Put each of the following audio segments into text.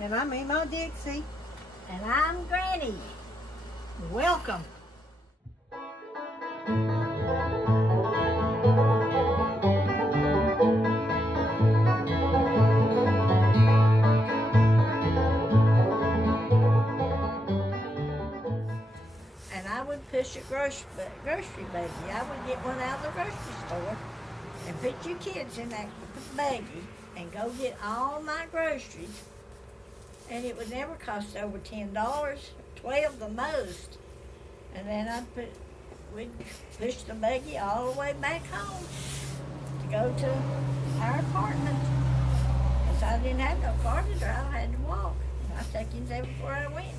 And I'm Memaw Dixie. And I'm Granny. Welcome. And I would push a grocery buggy. I would get one out of the grocery store and put you kids in that buggy and go get all my groceries. And it would never cost over $10, $12 the most. And then we'd push the buggy all the way back home to go to our apartment. Because I didn't have no car to drive, I had to walk. I took him everywhere I went.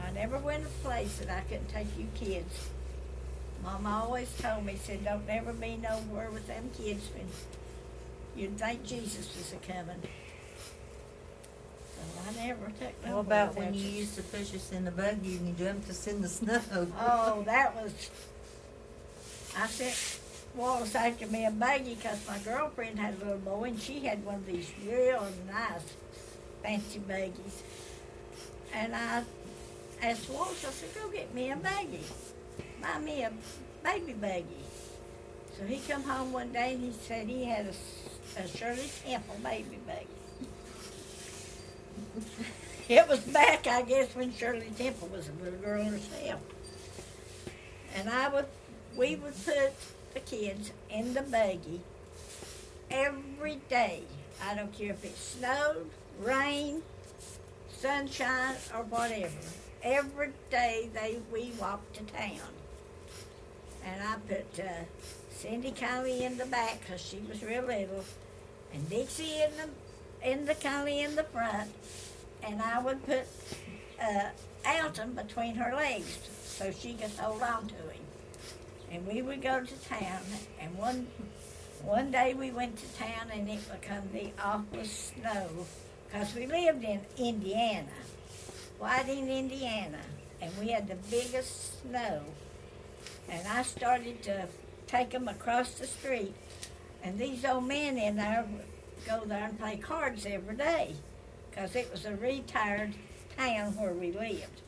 I never went a place that I couldn't take you kids. Mama always told me, said, don't never be nowhere with them kids when you'd think Jesus was a-coming. I never took no. What about when you used to push us in the buggy and you dumped us in the snow? Oh, that was... I sent Wallace after me a buggy because my girlfriend had a little boy and she had one of these real nice fancy buggies. And I asked Wallace, I said, go get me a buggy. Buy me a baby buggy. So he come home one day and he said he had a Shirley Temple baby buggy. It was back, I guess, when Shirley Temple was a little girl herself. And we would put the kids in the buggy every day. I don't care if it snowed, rained, sunshine, or whatever. Every day we walked to town. And I put Cindy Conley in the back because she was real little, and Dixie in the Conley in the front, and I would put Alton between her legs so she could hold on to him. And we would go to town, and one day we went to town and it became the awfulest snow because we lived in Indiana, Whiting, Indiana, and we had the biggest snow. And I started to take them across the street, and these old men in there would go there and play cards every day because it was a retired town where we lived.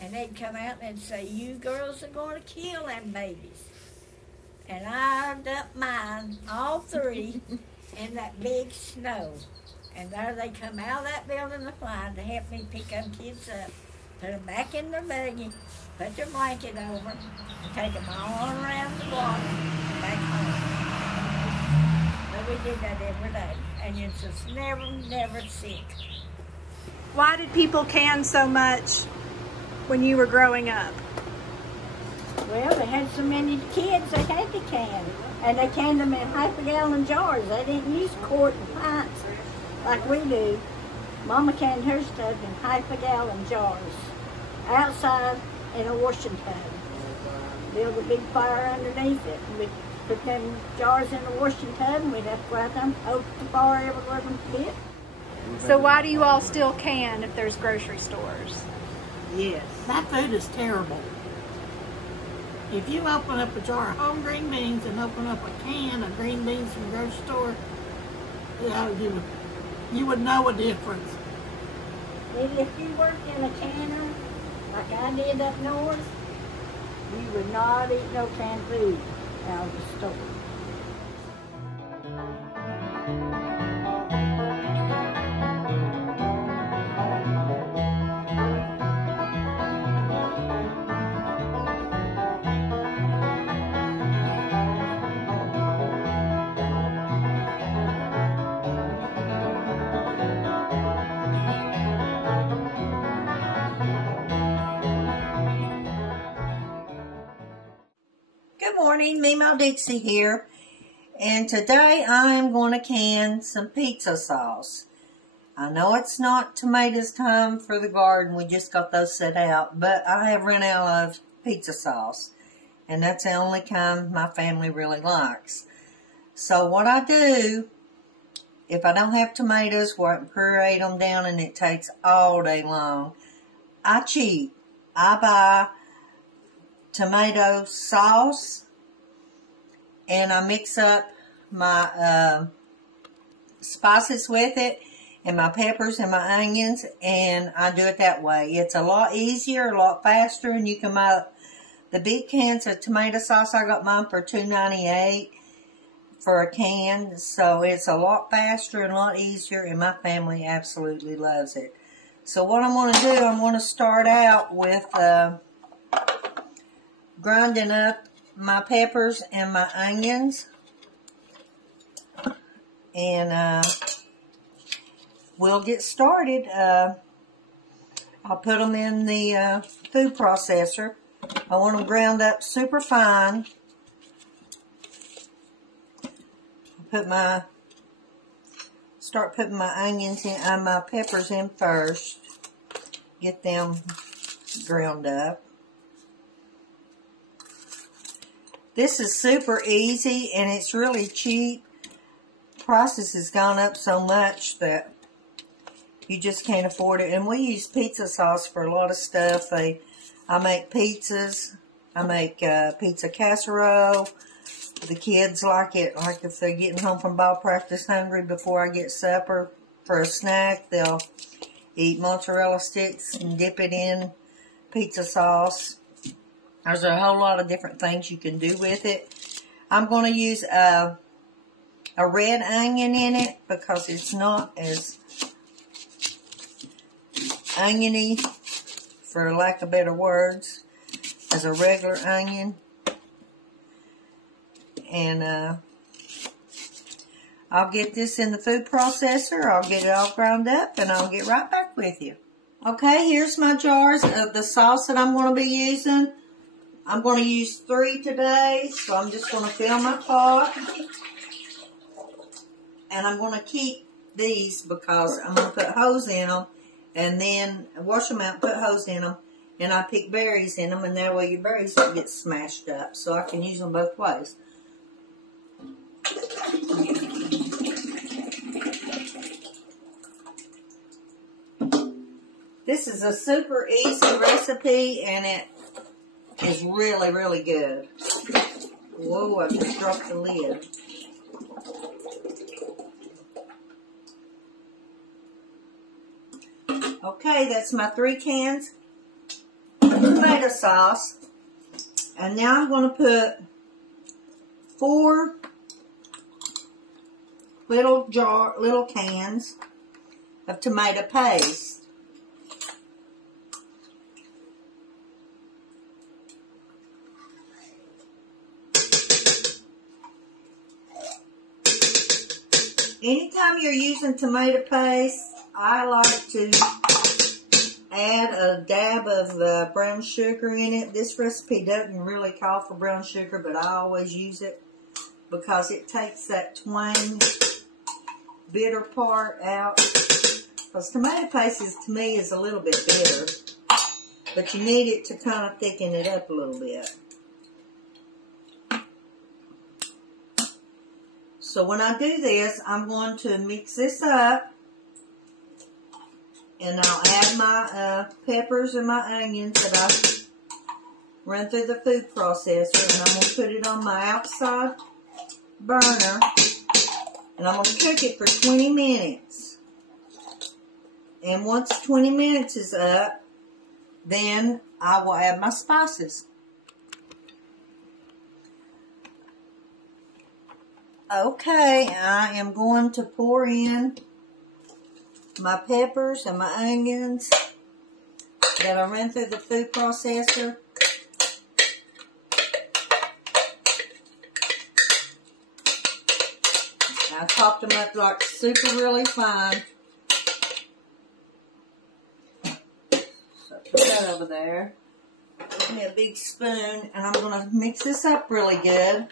And they'd come out and they'd say, you girls are going to kill them babies. And I dumped mine, all three, in that big snow. And there they come out of that building flying to help me pick them kids up, put them back in their buggy, put their blanket over them, and take them all around the block and back home. But we did that every day, and you're just never sick. Why did people can so much when you were growing up? Well, they had so many kids, they had to can. And they canned them in half-a-gallon jars. They didn't use quart and pints like we do. Mama canned her stuff in half-a-gallon jars, outside in a washing tub. Build a big fire underneath it. And we'd put them jars in a washing tub, and we'd have to go out there and poke the fire everywhere them fit. So why do you all still can if there's grocery stores? Yes. That food is terrible. If you open up a jar of home green beans and open up a can of green beans from the grocery store, you would know a difference. And if you worked in a canner, like I did up north, you would not eat no canned food out of the store. morning, Memaw Dixie here, and today I am going to can some pizza sauce. I know it's not tomatoes time for the garden, we just got those set out, but I have run out of pizza sauce, and that's the only kind my family really likes. So what I do, if I don't have tomatoes where I can puree them down and it takes all day long, I cheat. I buy tomato sauce and I mix up my spices with it and my peppers and my onions, and I do it that way. It's a lot easier, a lot faster, and you can buy the big cans of tomato sauce. I got mine for $2.98 for a can, so it's a lot faster and a lot easier, and my family absolutely loves it. So what I'm going to do, I'm going to start out with grinding up my peppers and my onions, and we'll get started. I'll put them in the food processor. I want them ground up super fine. Start putting my onions in, my peppers in first. Get them ground up. This is super easy and it's really cheap. Prices has gone up so much that you just can't afford it. And we use pizza sauce for a lot of stuff. I make pizzas. I make pizza casserole. The kids like it. Like if they're getting home from ball practice hungry before I get supper for a snack, they'll eat mozzarella sticks and dip it in pizza sauce. There's a whole lot of different things you can do with it. I'm going to use a red onion in it because it's not as oniony, for lack of better words, as a regular onion. And I'll get this in the food processor. I'll get it all ground up and I'll get right back with you. Okay, here's my jars of the sauce that I'm going to be using. I'm going to use 3 today, so I'm just going to fill my pot. And I'm going to keep these because I'm going to put holes in them and then wash them out, put holes in them, and I pick berries in them, and that way your berries don't get smashed up, so I can use them both ways. This is a super easy recipe, and it is really, really good. Whoa, I just dropped the lid. Okay, that's my 3 cans of tomato sauce. And now I'm going to put 4 little cans of tomato paste. Anytime you're using tomato paste, I like to add a dab of brown sugar in it. This recipe doesn't really call for brown sugar, but I always use it because it takes that twang, bitter part out. Because tomato paste to me is a little bit bitter, but you need it to kind of thicken it up a little bit. So when I do this, I'm going to mix this up, and I'll add my peppers and my onions that I run through the food processor, and I'm going to put it on my outside burner, and I'm going to cook it for 20 minutes. And once 20 minutes is up, then I will add my spices. Okay, I am going to pour in my peppers and my onions that I ran through the food processor. I chopped them up like super really fine. So put that over there. get me a big spoon, and I'm going to mix this up really good.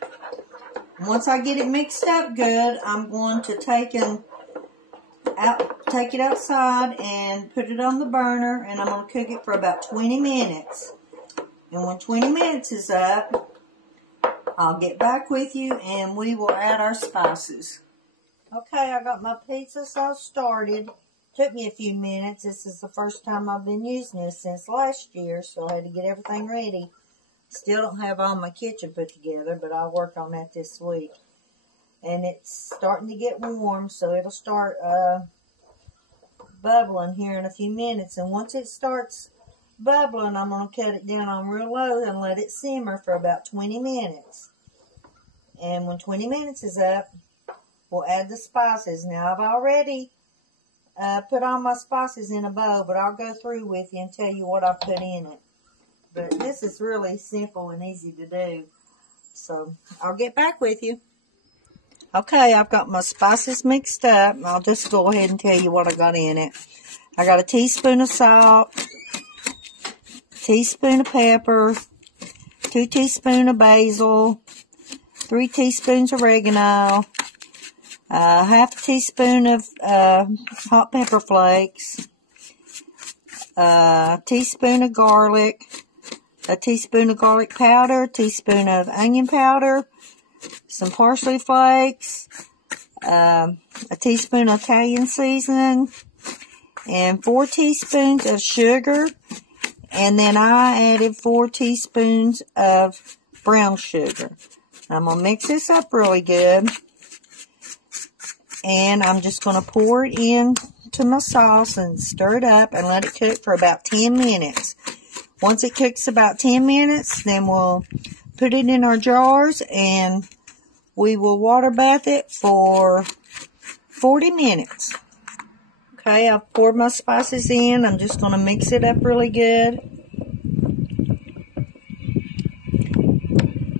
Once I get it mixed up good, I'm going to take it outside and put it on the burner, and I'm going to cook it for about 20 minutes. And when 20 minutes is up, I'll get back with you and we will add our spices. Okay, I got my pizza sauce started. Took me a few minutes. This is the first time I've been using this since last year, so I had to get everything ready. Still don't have all my kitchen put together, but I'll work on that this week. And it's starting to get warm, so it'll start bubbling here in a few minutes. And once it starts bubbling, I'm going to cut it down on real low and let it simmer for about 20 minutes. And when 20 minutes is up, we'll add the spices. Now, I've already put all my spices in a bowl, but I'll go through with you and tell you what I put in it. But this is really simple and easy to do. So, I'll get back with you. Okay, I've got my spices mixed up. I'll just go ahead and tell you what I got in it. I got a teaspoon of salt, teaspoon of pepper, 2 teaspoons of basil, 3 teaspoons of oregano, half a teaspoon of hot pepper flakes, a teaspoon of garlic, a teaspoon of garlic powder, a teaspoon of onion powder, some parsley flakes, a teaspoon of Italian seasoning, and 4 teaspoons of sugar. And then I added 4 teaspoons of brown sugar. I'm going to mix this up really good. And I'm just going to pour it into my sauce and stir it up and let it cook for about 10 minutes. Once it cooks about 10 minutes, then we'll put it in our jars and we will water bath it for 40 minutes. Okay, I've poured my spices in. I'm just going to mix it up really good.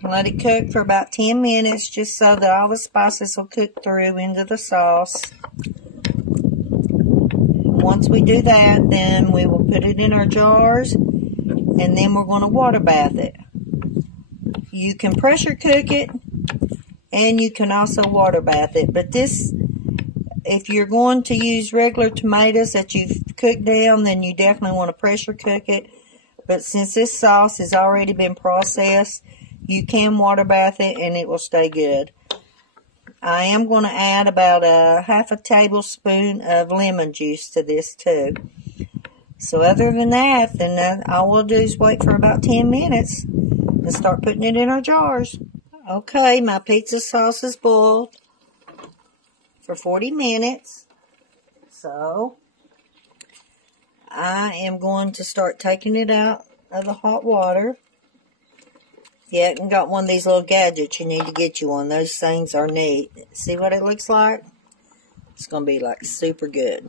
Let it cook for about 10 minutes just so that all the spices will cook through into the sauce. Once we do that, then we will put it in our jars and then we're going to water bath it. You can pressure cook it and you can also water bath it. But this, if you're going to use regular tomatoes that you've cooked down, then you definitely want to pressure cook it. But since this sauce has already been processed, you can water bath it and it will stay good. I am going to add about a half a tablespoon of lemon juice to this too. So other than that, then all we'll do is wait for about 10 minutes and start putting it in our jars. Okay, my pizza sauce is boiled for 40 minutes. So I am going to start taking it out of the hot water. You haven't got one of these little gadgets, you need to get you one. Those things are neat. See what it looks like? It's going to be like super good.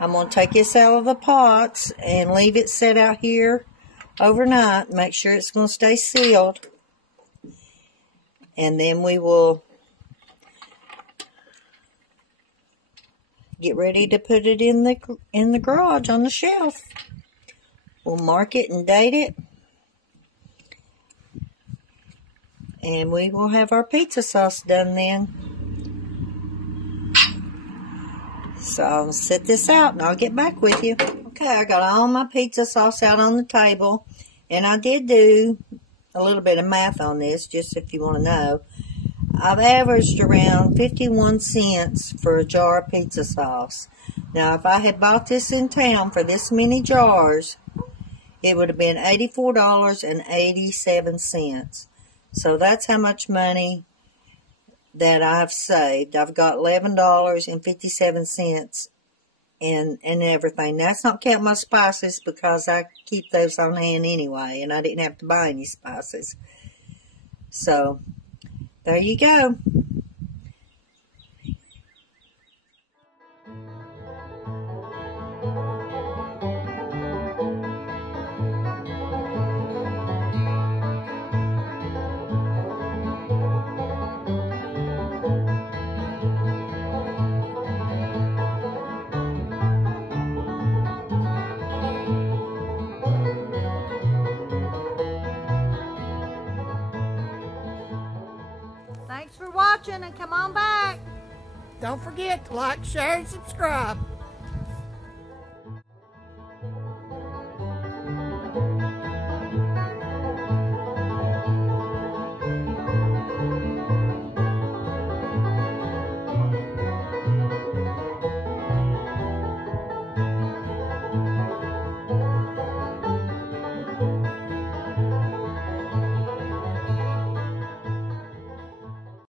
I'm going to take this out of the pots and leave it set out here overnight. Make sure it's going to stay sealed. And then we will get ready to put it in the garage on the shelf. We'll mark it and date it. And we will have our pizza sauce done then. So I'll set this out and I'll get back with you. Okay, I got all my pizza sauce out on the table. And I did do a little bit of math on this, just if you want to know. I've averaged around 51 cents for a jar of pizza sauce. Now, if I had bought this in town for this many jars, it would have been $84.87. So that's how much money that I've saved. I've got $11.57 and everything. That's not counting my spices because I keep those on hand anyway, and I didn't have to buy any spices. So there you go. for watching and come on back. Don't forget to like, share, and subscribe.